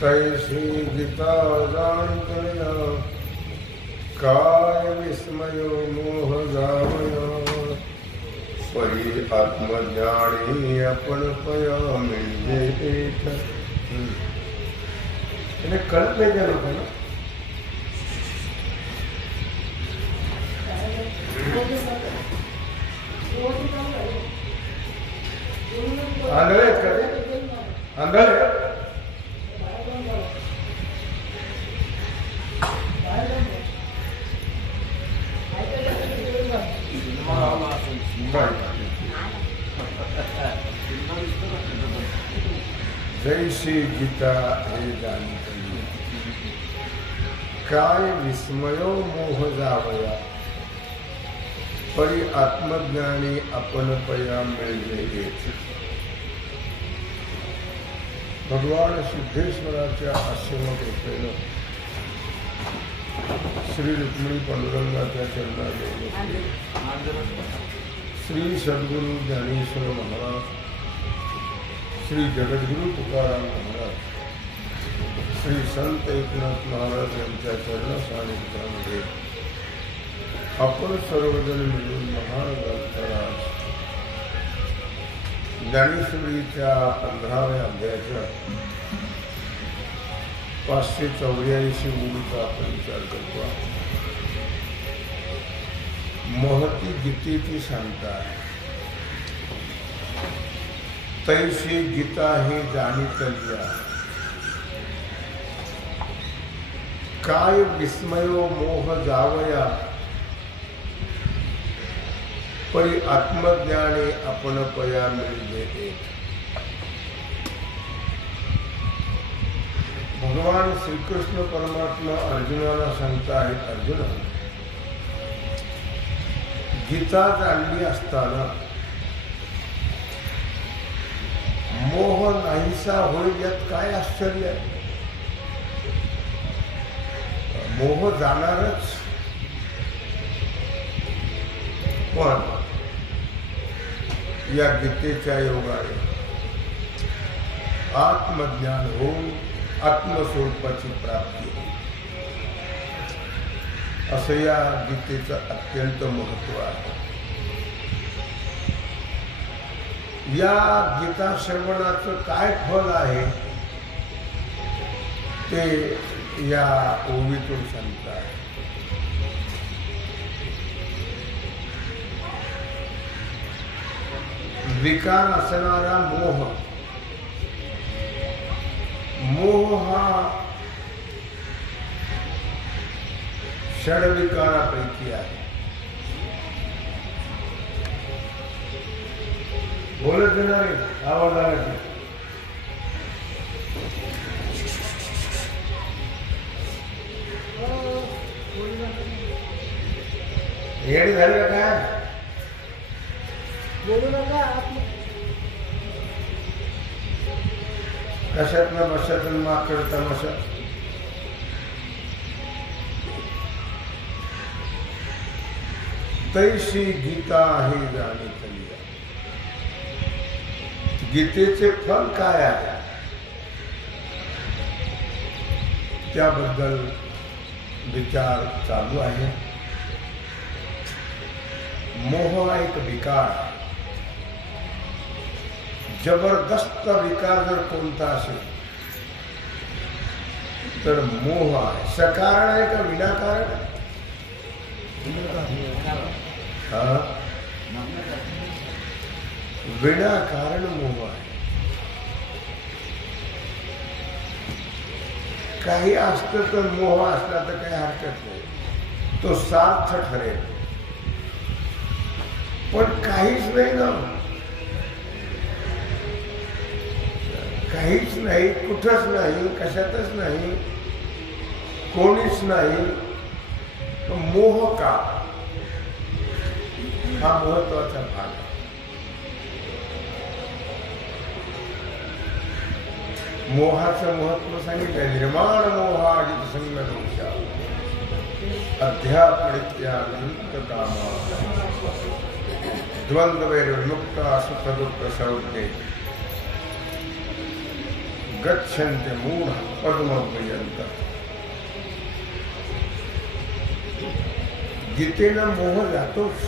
तैसी गीता जान करिया काय विस्मयो मोह जावया परी आत्मज्ञानी आपण पया मिळजे एक એને કલ્પ લઈ જાય લોકોને આંધળે જ કરે આંધળે जैसी गीता हे जाणी काय विस्मयो मोह जावया परी आत्मज्ञानी आपण पया मिळले भगवान सिद्धेश्वराच्या आश्रमात रुपेनं श्री रुक्मिणी पांडुरंगाच्या चरणात श्री सद्गुरु ज्ञानेश्वर महाराज श्री जगद्गुरु तुकाराम महाराज श्री संत एकनाथ महाराज यांच्या चरण सानिध्यामध्ये आपण सर्वजण मिळून महान ग्रंथराज ज्ञानेश्वरीच्या 15व्या अध्यायाच्या 584 ओळीचा आपण विचार करतो. महती गीतेची सांगता तैसी गीता हे जाणितल्या काय विस्मयो मोह जावया परी आत्मज्ञाने आपण पया मिळले. भगवान श्रीकृष्ण परमात्मा अर्जुनाला सांगता आहेत, अर्जुन गीता जाणली असताना मोह नाहीसा होईल यात काय आश्चर्य आहे. मोह जाणारच, पण या गीतेच्या योगाने आत्मज्ञान होऊन आत्मस्वरूपाची प्राप्ती होईल असं या गीतेचं अत्यंत महत्व आहे. या गीता श्रवणाचं काय फल आहे ते या ओवीतून सांगतात. विकार असणारा मोह, मोह हा षडविकारापैकी आहे. बोलत नाही, आवाज आला येडी झालं काय? बोलू नका. कशात ना बशात माकड तमाशा. तैशी गीता आहे जाणितली. गीतेचे फल काय आहे त्याबद्दल विचार चालू आहे. मोह हा एक विकार, जबरदस्त विकार जर कोणता असेल तर मोह आहे. सकारण आहे का विनाकारण? विनाकारण मोह आहे. काही असतं तर मोह असला तर काही हरकत नाही, तो सार्थ ठरेल. पण काहीच नाही ना, काहीच नाही, कुठंच नाही, कशातच नाही, कोणीच नाही, मोह का, हा महत्वाचा भाग आहे. मोहाचं महत्व सांगितलं. निर्माण मोहाजित संग दोषा अध्यात्मनित्या नियुक्त कामा द्वंद्वैर्विमुक्त सुख दुःख सौख्ये गच्छन्ते मूढ पद्मव्यंत. गीतेनं मोह जातोच.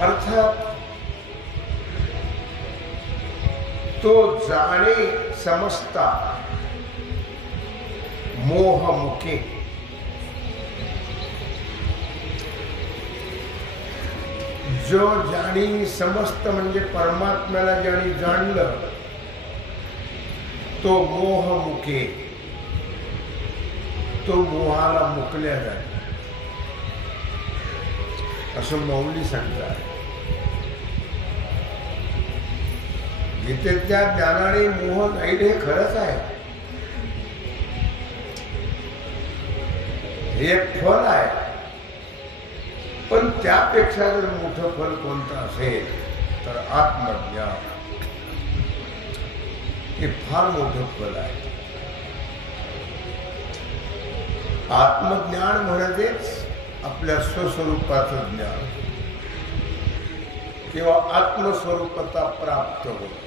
अर्थात तो जाणे समजता मोह मुके. जो जाणी समस्त म्हणजे परमात्म्याला ज्याने जाणलं तो मोह मुके, तो मोहाला मुकल्या जाते असं मौली सांगतात. गीतेच्या ज्ञानाने मोह जाईल हे खरंच आहे. हे एक फल आहे, पण त्यापेक्षा जर मोठं फल कोणतं असेल तर आत्मज्ञान हे फार मोठं फल आहे. आत्मज्ञान म्हणजेच आपल्या स्वस्वरूपाचं ज्ञान किंवा आत्मस्वरूपता प्राप्त होत.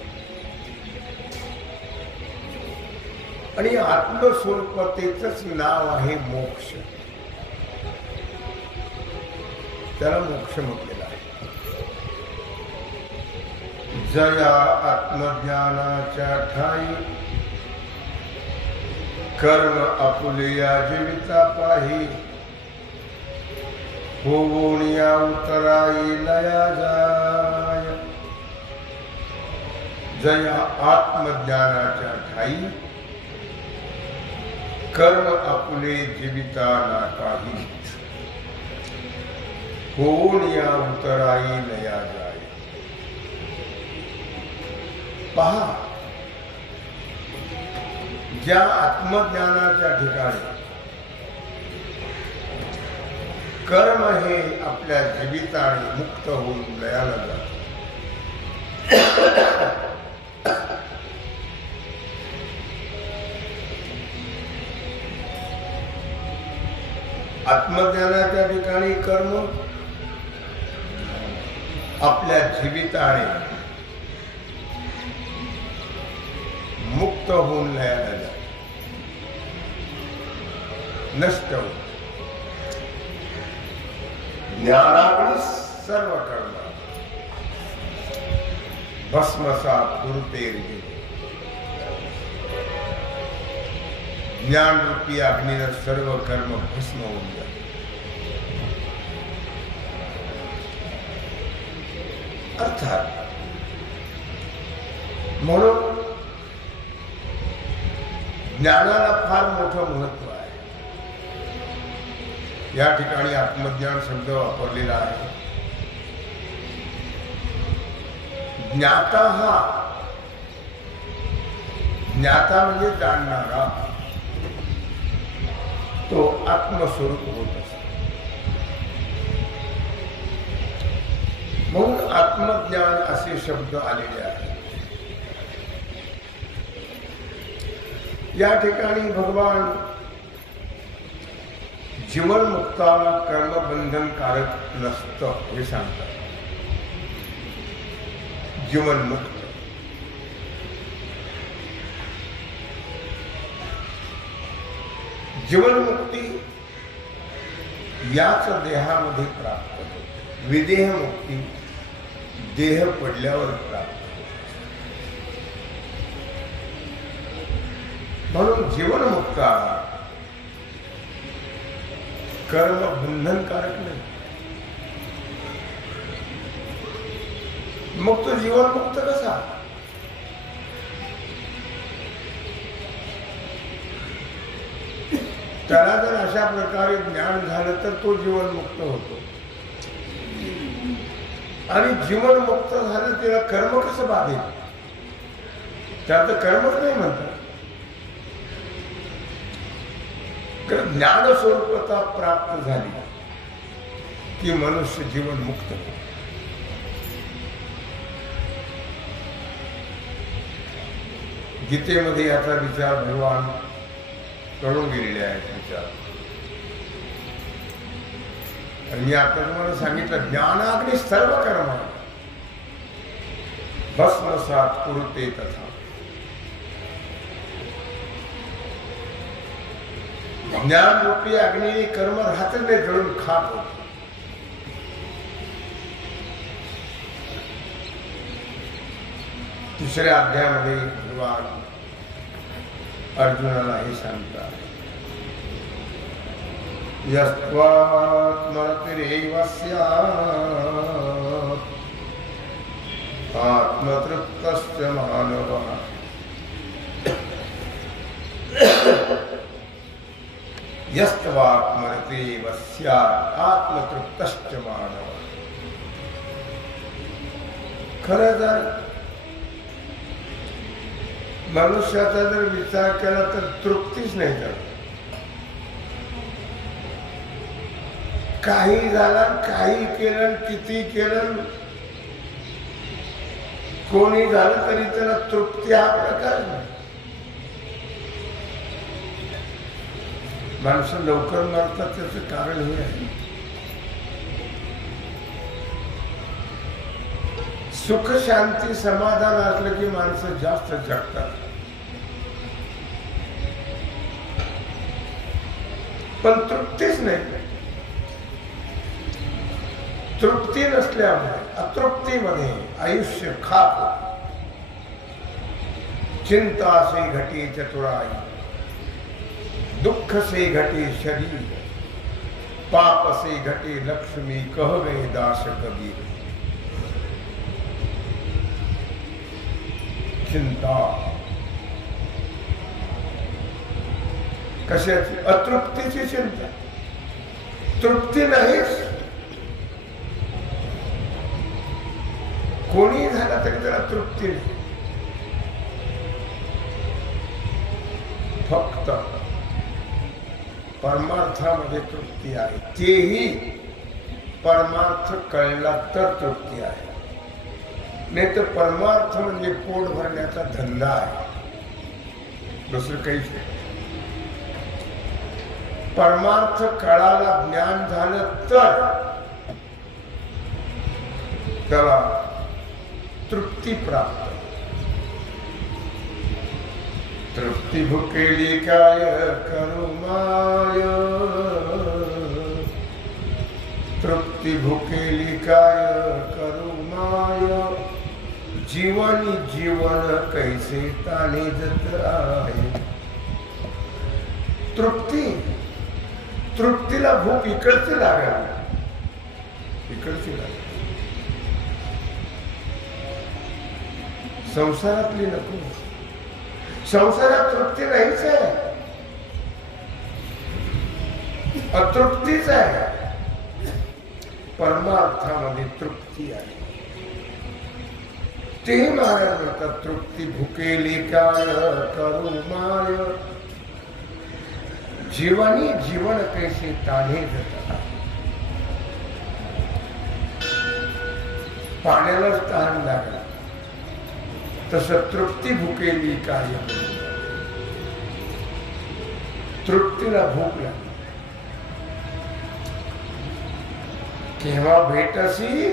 आणि आत्मस्वरूपतेचंच नाव आहे मोक्ष. त्याला मोक्ष म्हटलेला आहे. जया आत्मज्ञानाच्या ठाई कर्म आपुलिया जीविता पाही होवोनिया उतराई लया जाय. जया आत्मज्ञानाच्या ठाई कर्म आपुले जीविता ना काही होवोनिया उतराई लया जाय. पहा, ज्या आत्मज्ञानाच्या ठिकाणी कर्म हे आपल्या जीविताने मुक्त होऊन लयाला जात. आत्मज्ञानाच्या ठिकाणी कर्म आपल्या जीविताने मुक्त होऊन लयाला जात, नष्ट होत. ज्ञानाकडे सर्व कर्म भस्मसात कुरुते. ज्ञान रूपी अग्नीनं सर्व कर्म भस्म होऊन जात. अर्थात म्हणून ज्ञानाला फार मोठं महत्व आहे. या ठिकाणी आत्मज्ञान शब्द वापरलेला आहे. ज्ञाता हा, ज्ञाता म्हणजे जाणणारा, तो आत्मस्वरूप होत असतो. म्हणून आत्मज्ञान असे शब्द आलेले आहेत. या ठिकाणी भगवान जीवनमुक्ताला कर्मबंधनकारक नसतं हे सांगतात. जीवनमुक्त जीवनमुक्ती याच देहामध्ये प्राप्त होते. विदेह मुक्ती देह पडल्यावर प्राप्त होते. म्हणून जीवनमुक्ताला कर्म बंधनकारक नाही. मग तो जीवनमुक्त कसा? त्याला जर अशा प्रकारे ज्ञान झालं तर तो जीवनमुक्त होतो. आणि जीवनमुक्त झालं त्याला कर्म कसं बाधेल? त्याचं कर्मच नाही म्हणतात. कारण ज्ञान स्वरूपता प्राप्त झाली की मनुष्य जीवन मुक्त होते. गीतेमध्ये याचा विचार भगवान करून गेलेले आहेत विचार. आणि मी आता तुम्हाला सांगितलं, ज्ञानाग्नी सर्व कर्म भस्मसात कुरुते तथा. ज्ञान रूपी अग्नी कर्म राहते जळून खात होत. तिसऱ्या अध्यायामध्ये भगवान अर्जुनाला हे सांगतात, यस्त्वात्मरतिरेव स्यात् आत्मतृप्तस्य मानवः. यस्त्वात्मरतिरेव स्यात् आत्मतृप्तस्य मानवः. खरं तर मनुष्याचा जर विचार केला तर तृप्तीच नाही. तर काही झालं, काही केलं, किती केलं, कोणी झालं तरी त्याला तृप्ती हा प्रकार नाही. माणसं लवकर मरतात त्याचं कारण हे आहे, सुख शांती समाधान असलं की माणसं जास्त जगतात. पण तृप्तीच नाही. तृप्ती नसल्यामुळे अतृप्तीमध्ये आयुष्य खाक. चिंता से घटी चतुराई, दुख से घटे शरीर, पाप से घटे लक्ष्मी, कह गए दास कबीर. चिंता कशाची? अतृप्तीची चिंता. तृप्ती नाहीच. कोणी झाला तरी त्याला तृप्ती नाही. फक्त परमार्थामध्ये तृप्ती आहे. तेही परमार्थ कळला तर तृप्ती आहे. नाही तर परमार्थ म्हणजे पोट भरण्याचा धंदा आहे, दुसरं काहीच नाही. परमार्थ कळाला, ज्ञान झालं तर त्याला तृप्ती प्राप्त. तृप्ती भुकेली काय करू माय, तृप्ती भुकेली काय करू माय, जीवनी जीवन कैसे ताने जत आहे. तृप्ती, तृप्तीला भूक इकडची लागावी, इकडची लागावी. संसारातली नको. संसारात तृप्ती नाहीच आहे, अतृप्तीच आहे. परमार्थामध्ये तृप्ती आहे. ते महाराज म्हणतात, तृप्ती भुकेली काय करू माय, जीवनी जीवन कैसे ताने जातात. पाण्यालाच तहान लागला तसं तृप्ती भुकेली काय, तृप्तीला भूक लागली. केव्हा भेटसी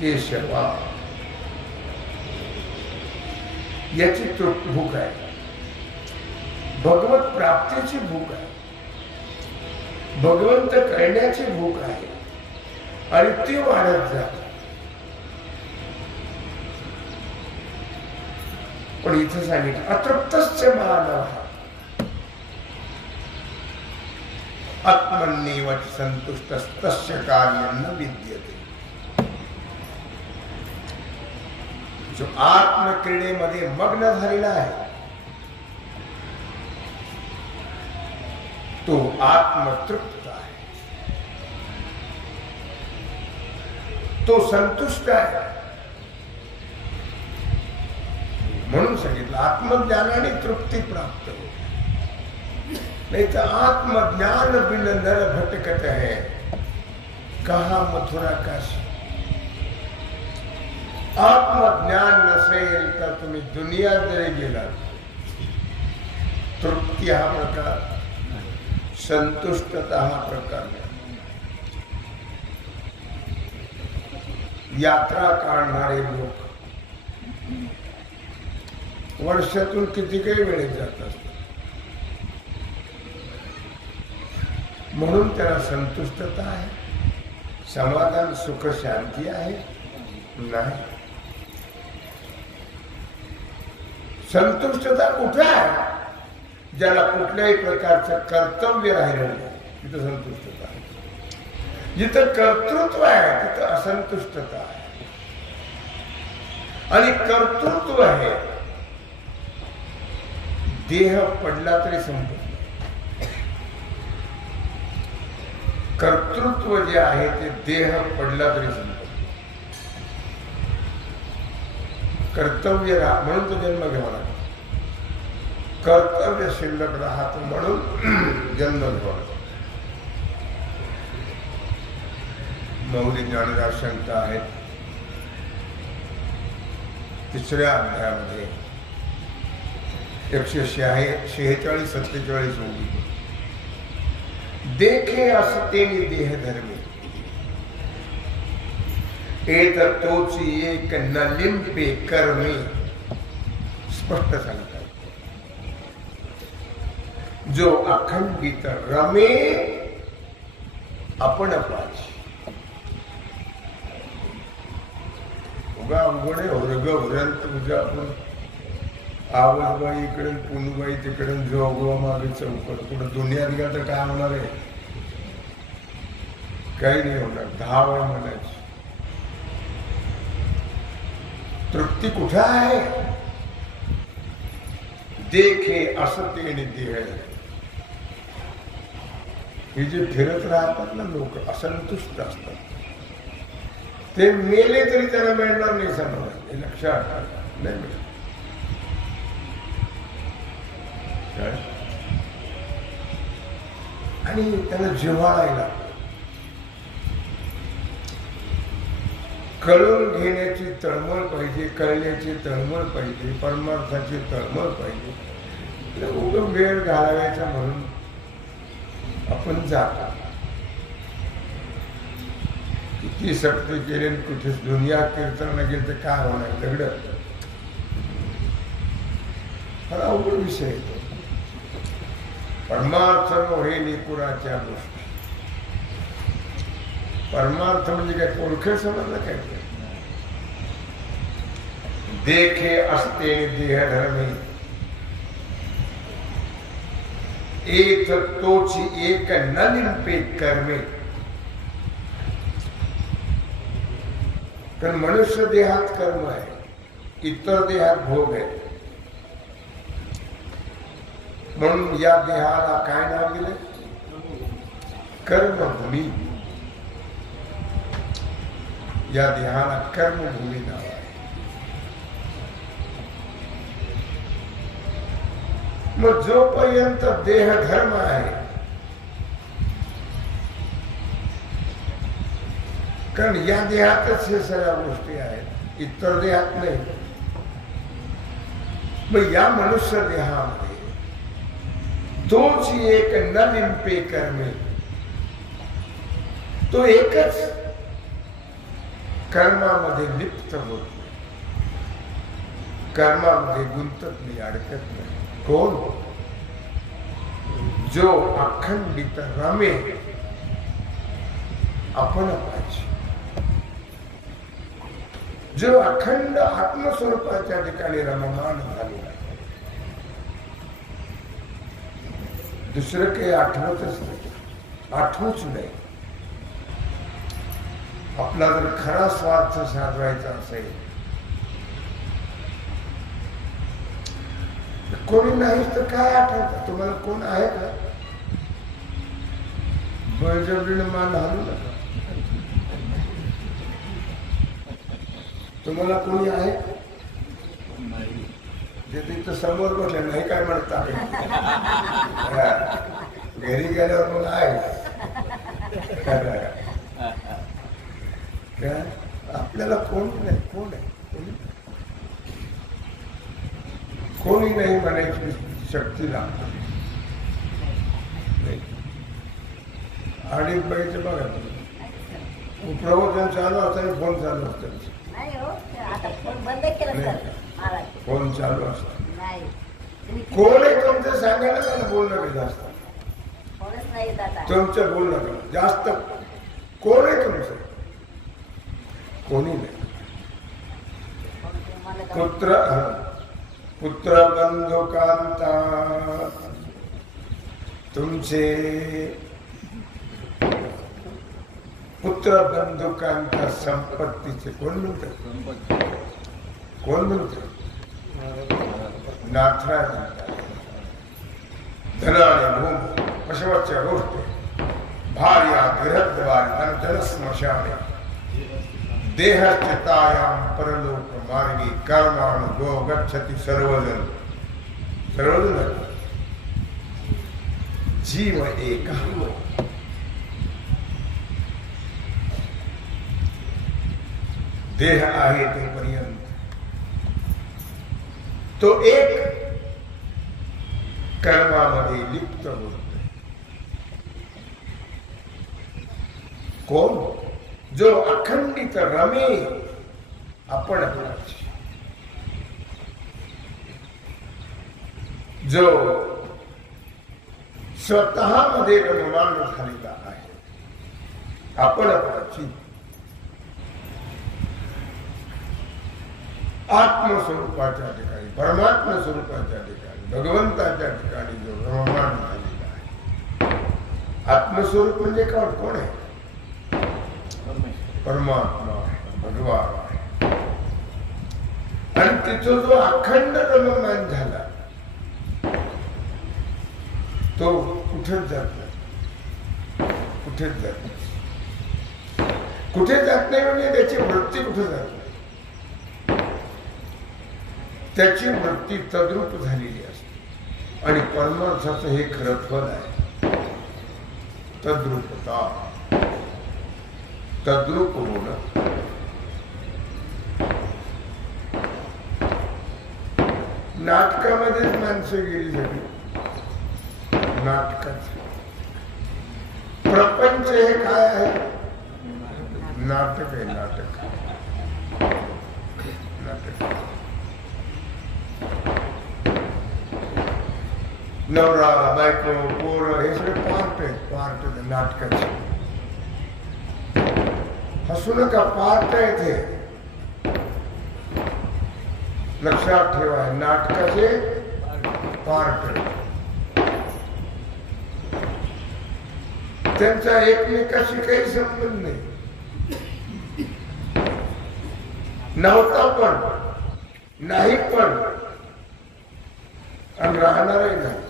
केशवा, याची भूक आहे. भगवत प्राप्तीची भूक आहे, भगवंत कळण्याची भूक आहे. आणि ती वाढत जाते. पण इथं सांगितलं अतृप्तस्य मानवः आत्मन्येव संतुष्टस्तस्य कार्यं न विद्यते. जो आत्मक्रीडेमध्ये मग्न झालेला आहे तो आत्मतृप्त आहे, तो संतुष्ट आहे. म्हणून सांगितलं आत्मज्ञानाने तृप्ती प्राप्त होते. नहीं तो आत्मज्ञान बिन नर भटकत है, कहा मथुरा काशी. आत्मज्ञान नसेल तर तुम्ही दुनियात जरी गेलात, तृप्ती हा प्रकार, संतुष्टता हा प्रकार नाही. यात्रा काढणारे लोक वर्षातून किती काही वेळेत जात असतात, म्हणून त्याला संतुष्टता आहे, समाधान, सुख, शांती आहे नाही. संतुष्टता कुठे आहे? ज्याला कुठल्याही प्रकारचं कर्तव्य राहिलं नाही तिथं संतुष्टता आहे. जिथं कर्तृत्व आहे तिथं असंतुष्टता आहे. आणि कर्तृत्व आहे, देह पडला तरी संपत नाही. कर्तृत्व जे आहे ते देह पडला तरी संपत नाही. कर्तव्य म्हणून तो जन्म घ्यावा लागतो. कर्तव्य शिल्लक राहत म्हणून जन्म घ्यावा लागतो. मौली ज्ञानदार सांगता आहेत 3ऱ्या अध्यायामध्ये 146-47 ओळी. देखे असते देह धर्मी, एक तोची एक न लिंपे कर्मी. स्पष्ट सांगतात, जो अखंडित रमे आपण पाहिजे. उगा अवघड आहे. औरग उरंत उजा आपण आवाजबाई इकडे, पुनबाई तिकडे, जोगवा मागे चौकट. कुठं दुनियात गेला तर काय होणार आहे? काही नाही होणार. 10 वेळा म्हणायची. तृप्ती कुठं आहे? देखे असते आणि देह. हे जे फिरत राहतात ना लोक, असंतुष्ट असतात. ते मेले तरी त्याला मिळणार नाही समाधान. हे लक्षात नाही मिळत. आणि त्याला जिव्हाळायला, कळून घेण्याची तळमळ पाहिजे, कळण्याची तळमळ पाहिजे, परमार्थाची तळमळ पाहिजे. उगम वेळ घालवायचा म्हणून आपण जातो. किती सक्ती केले, कुठे दुनिया कीर्तन गेल तर काय होणार? दगड. हा अवघड विषय येतो. परमार्थ हे निपुराच्या गोष्टी. परमार्थ म्हणजे काय? पोरखे समजलं काय? देखे असते देह धर्मी, एक तोची एक न लिंपे कर्मे. कारण मनुष्य देहात कर्म आहे, इतर देहात भोग आहे. म्हणून या देहाला काय नाव दिले? कर्मभूमी. या देहाला कर्मभूमी नाव आहे. मग जोपर्यंत देह धर्म आहे, कारण या देहातच हे सगळ्या गोष्टी आहेत, इतर देहात नाही. मग या मनुष्य देहामध्ये तोच एक न लिंपे कर्मे, तो एकच कर्मामध्ये लिप्त होत नाही, कर्मामध्ये गुंतत नाही, अडकत नाही. कोण? जो अखंडित रमे आपण पाहिजे, जो अखंड आत्मस्वरूपाच्या ठिकाणी रममान झालेला आहे. दुसरं काही आठवतच नाही, आठवूच नाही. आपला जर खरा स्वार्थ साधवायचा असेल, कोणी नाही तर काय आठवतं? तुम्हाला कोण आहे का? बळजबरीने मान हलू नका. तुम्हाला कोणी आहे? जे तिथं समोर बसले नाही काय म्हणतात घरी गेल्यावर मग आहे आपल्याला कोण नाही, कोण आहे, कोणी नाही म्हणायची शक्ती लागते. आणि बाईचं बघा प्रवचन चालू असताना फोन चालू असतो, फोन चालू असतो. कोण आहे तुमचं सांगायला मला बोलणं काही जास्त तुमचं बोलणं का जास्त कोण आहे तुमचं? कोणी नाही. पुत्र बंधू कांता तुमचे पुत्र बंधुकांच्या संपत्तीचे कोण म्हणतात? कोण म्हणतात? नाथराज धनाने भूम पशवच्या गोष्टी भार्या गृहद्वार धन स्मशाने देहस्थितायां परलोक मार्गी कर्माण गो गच्छति सर्वजन. सर्वजन जीव एक देह आहे तोपर्यंत तो एक कर्मामध्ये लिप्त होत. कोण? जो अखंडित रमे आपण, जो स्वतः मध्ये रममाण झालेला आहे. आपण आत्मस्वरूपाच्या ठिकाणी, परमात्मा स्वरूपाच्या ठिकाणी, भगवंताच्या ठिकाणी जो रममाण झालेला आहे. आत्मस्वरूप म्हणजे कोण आहे? परमात्मा आहे, भगवान आहे. आणि तिथं जो अखंड रममाण झाला तो कुठेच जात नाही. कुठेच जात नाही. कुठे जात नाही म्हणजे त्याची वृत्ती कुठे जात नाही. त्याची वृत्ती तद्रूप झालेली असते. आणि परमार्थाचं हे खरं फल आहे. तद्रूपता, तद्रूप होणं. नाटकामध्येच माणसं गेली सगळी. नाटकाच प्रपंच हे काय आहे? नाटक आहे. नाटक नाटक नवरा बायको पोरं हे सगळे पार्ट आहेत. पार्ट नाटकाचे. हसू नका, पार्ट आहे ते. लक्षात ठेवा, नाटकाचे पार्ट. त्यांचा एकमेकाशी काही संबंध नाही. नव्हता पण, नाही पण, आणि राहणारही नाही.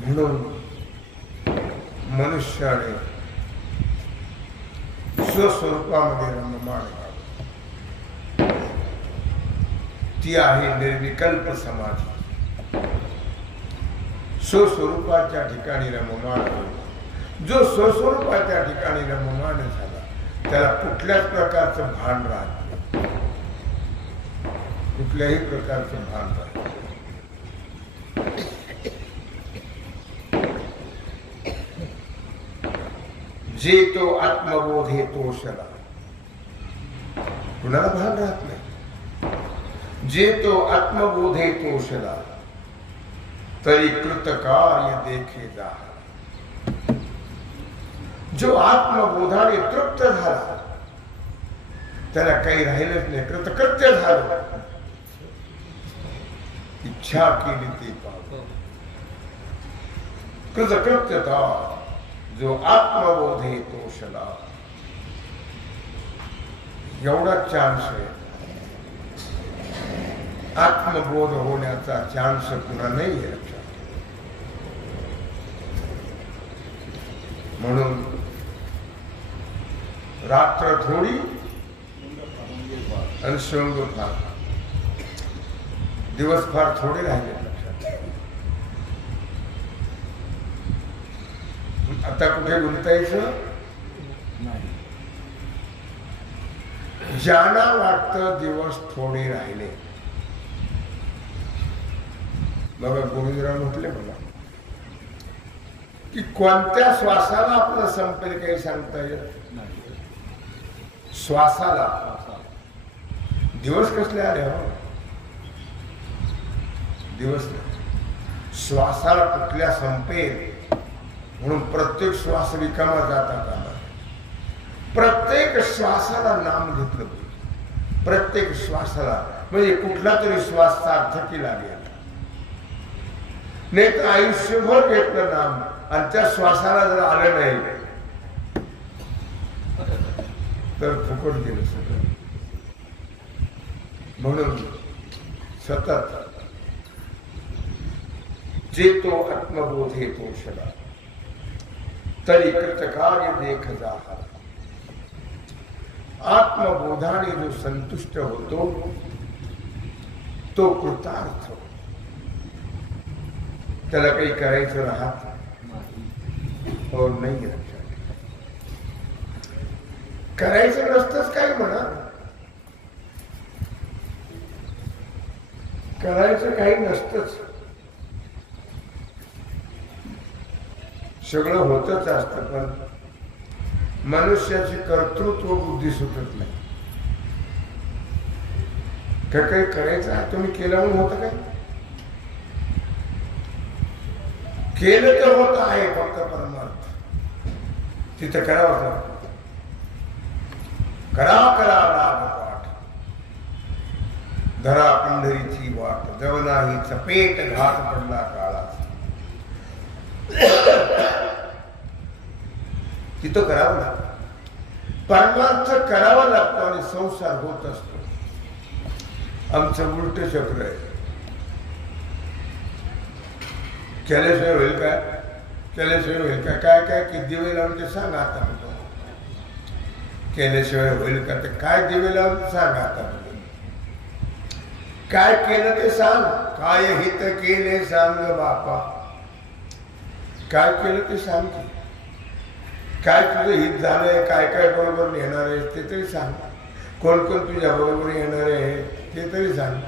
म्हणून मनुष्याने स्वस्वरूपामध्ये रममाण व्हावं. ती आहे निर्विकल्प समाधी. स्वस्वरूपाच्या ठिकाणी रममाण होईल. जो स्वस्वरूपाच्या ठिकाणी रममाण झाला त्याला कुठल्याच प्रकारचं भान राहत नाही. कुठल्याही प्रकारचं भान राहत. जे तो आत्मबोध हे तोषला. कुणाला भान राहत नाही. जे तो आत्मबोध हे तोषला तरी कृतकार्य देखे जा. जो आत्मबोधाने तृप्त झाला त्याला काही राहिलंच नाही. कृतकृत्य झालं. इच्छा केली ती पाव. कृतकृत्यता. जो आत्मबोध हे तोषला. एवढा चान्स आहे. आत्मबोध होण्याचा चान्स पुन्हा नाही आहे. लक्षात. म्हणून रात्र थोडी आणि श्रंग फार. दिवस फार थोडे राहिले लक्षात. आता कुठे गुंतायचं नाही. ज्यांना वाटतं दिवस थोडे राहिले, बघा गोविंदराव म्हटले मला की कोणत्या श्वासाला आपलं संपेल काही सांगता येत नाही. श्वासाला दिवस कसले आले हो? दिवस श्वासाला कुठल्या संपेल म्हणून प्रत्येक श्वास रिकामा जाता कामा. प्रत्येक श्वासाला नाम घेतलं पाहिजे. प्रत्येक श्वासाला म्हणजे कुठला तरी श्वास सार्थकी लागेल. नाही तर आयुष्यभर घेतलं नाम आणि त्या श्वासाला जर आलं नाही तर फुकट गेलं सगळं. म्हणून सतत जे तो आत्मबोध येतो शला तरी कृतकार्य देख जाहा. आत्मबोधाने जो संतुष्ट होतो तो कृतार्थ. त्याला काही करायचं राहत हो नाही. लक्षात करायचं नसतंच काय म्हणा, करायचं काही नसतंच. सगळं होतच असतं पण मनुष्याची कर्तृत्व बुद्धी सुटत नाही. काही करायचं तुम्ही केलं म्हणून होतं काय? केलं तर होत आहे फक्त परमार्थ तिथं करावं लागतं. करा करा राग पाठ धरा पंढरीची वाट जव नाही चपेट घात पडला काळा. तिथं करावं लागतं. परमार्थ करावा लागतो आणि संसार होत असतो. आमचं उलट चक्र आहे. केल्याशिवाय होईल काय? केल्याशिवाय होईल काय? काय काय की दिवे लावून ते सांग आता म्हणतो. केल्याशिवाय होईल का? ते काय दिवे लावून सांग आता म्हणतो. काय केलं ते सांग. काय हित केले सांग बापा. काय केलं ते सांग. काय तुझं हित झालंय, काय काय बरोबर येणार आहे ते तरी सांग. कोण कोण तुझ्या बरोबर येणार आहे ते तरी सांग.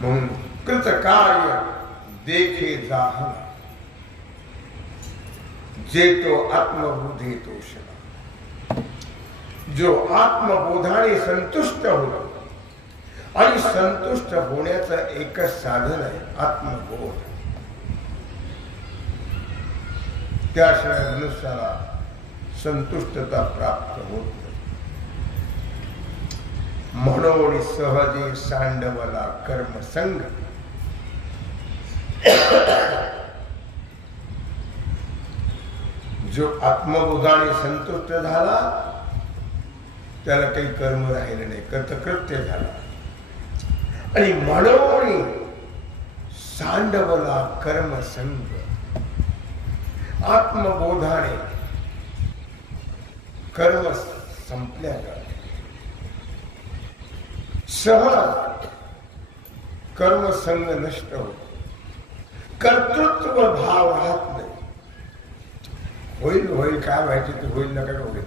म्हणून कृतकार्य देखे जाहला जे तो आत्मबोधे तो शला. जो आत्मबोधाने संतुष्ट होतो आणि संतुष्ट होण्याचं एकच साधन आहे आत्मबोध. त्याशिवाय मनुष्याला संतुष्टता प्राप्त होत नाही. म्हणून सहजे सांडवला कर्मसंग. जो आत्मबोधाने संतुष्ट झाला त्याला काही कर्म राहिलं नाही, कृतकृत्य झाला. आणि म्हणून सांडवला कर्मसंग. आत्मबोधाने कर्म संपल्या जातात. सहज कर्मसंग नष्ट होतो. कर्तृत्व भाव राहत नाही. होईल होईल काय व्हायचे ते होईल नका होईल.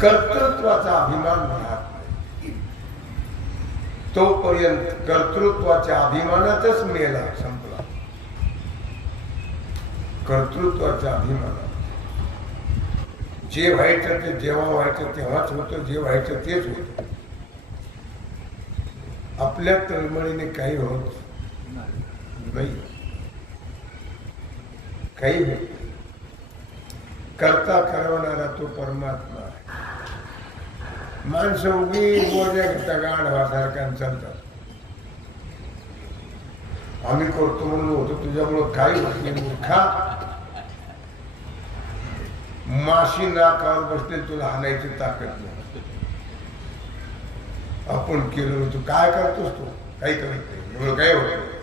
कर्तृत्वाचा अभिमान राहत नाही. तोपर्यंत कर्तृत्वाच्या अभिमानातच मेला संपला. कर्तृत्वाच्या अभिमानात जे व्हायचं ते जेव्हा व्हायचं तेव्हाच होतं. जे व्हायचं तेच होतं. आपल्या तळमळीने काही होत नाही. काही होत. करता करवणारा तो परमात्मा आहे. माणसं उगी बोजा तगाड वासारखा चालतात. आम्ही करतो म्हणून होतो. तुझ्यामुळं काही होत नाही मूर्खा. माशी नाकावर बसते तुला हाणायची ताकद नाही. आपण केलं तू काय करतोस? तू काही करत नाही. काय होत.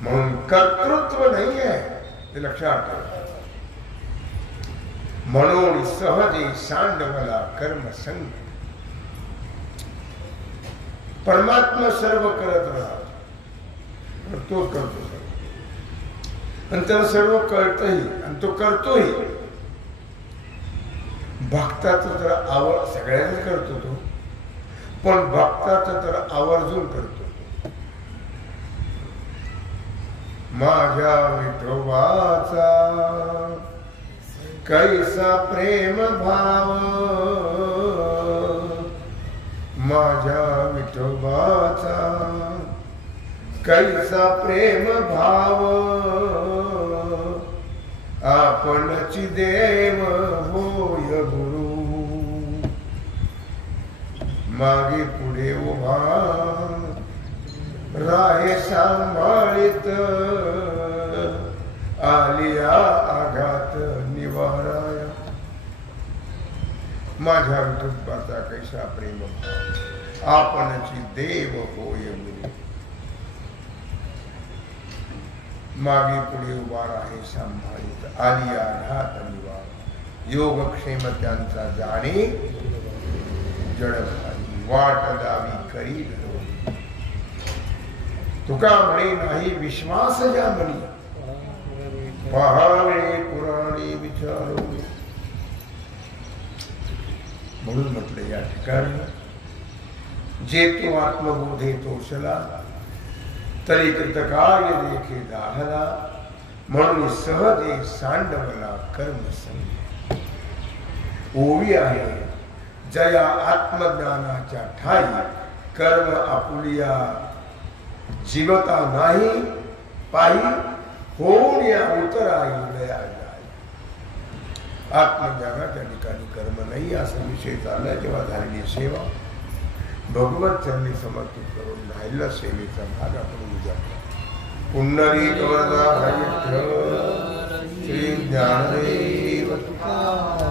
म्हणून कर्तृत्व नाही आहे. ते लक्षात ठेवा. म्हणून सहजे सांडवला कर्मसंग. परमात्मा सर्व करत राहतो, तो करतो सर्व, आणि त्याला सर्व कळतही आणि तो करतोही. भक्ताचं तर आवड सगळ्यांनी करतो तो, पण भक्ताचं तर आवर्जून करतो. माझ्या विठोबाचा कैसा प्रेम भाव, माझ्या विठोबाचा कैसा प्रेम भाव, आपणची देव होय गुरु. मागे पुढे उभा राहे सांभाळीत, आलिया आघात निवाराया. माझ्या विठोबाचा कैसा प्रेम भाव, आपणची देव होय गुरु. मागे पुढे उभा राहे सांभाळीत, आलिया आघात निवार. योगक्षेम त्यांचा जाणे, जडभारी वाट दावी करी. तुका म्हणे नाही विश्वास या मनी, पहावे पुराणे विचारू. म्हणून म्हटलं या ठिकाणी जे तो आत्मबोधे तोषला, तरी कृत काय देखे दाहला. म्हणून सहजे सांडवला कर्मसंग. ओवी आहे जया आत्मज्ञानाच्या ठाई, कर्म आपुलिया जीवता नाही पायी, होऊन या उतराई लया जाई. आत्मज्ञानाच्या ठिकाणी कर्म नाही असा विषय चालला. जेव्हा झालेली सेवा भगवत चरणी समर्पित करून राहिला सेवेचा भाग आपण उद्या. पुंडरीक वरदा विठ्ठल श्री ज्ञानदेव तुकाराम.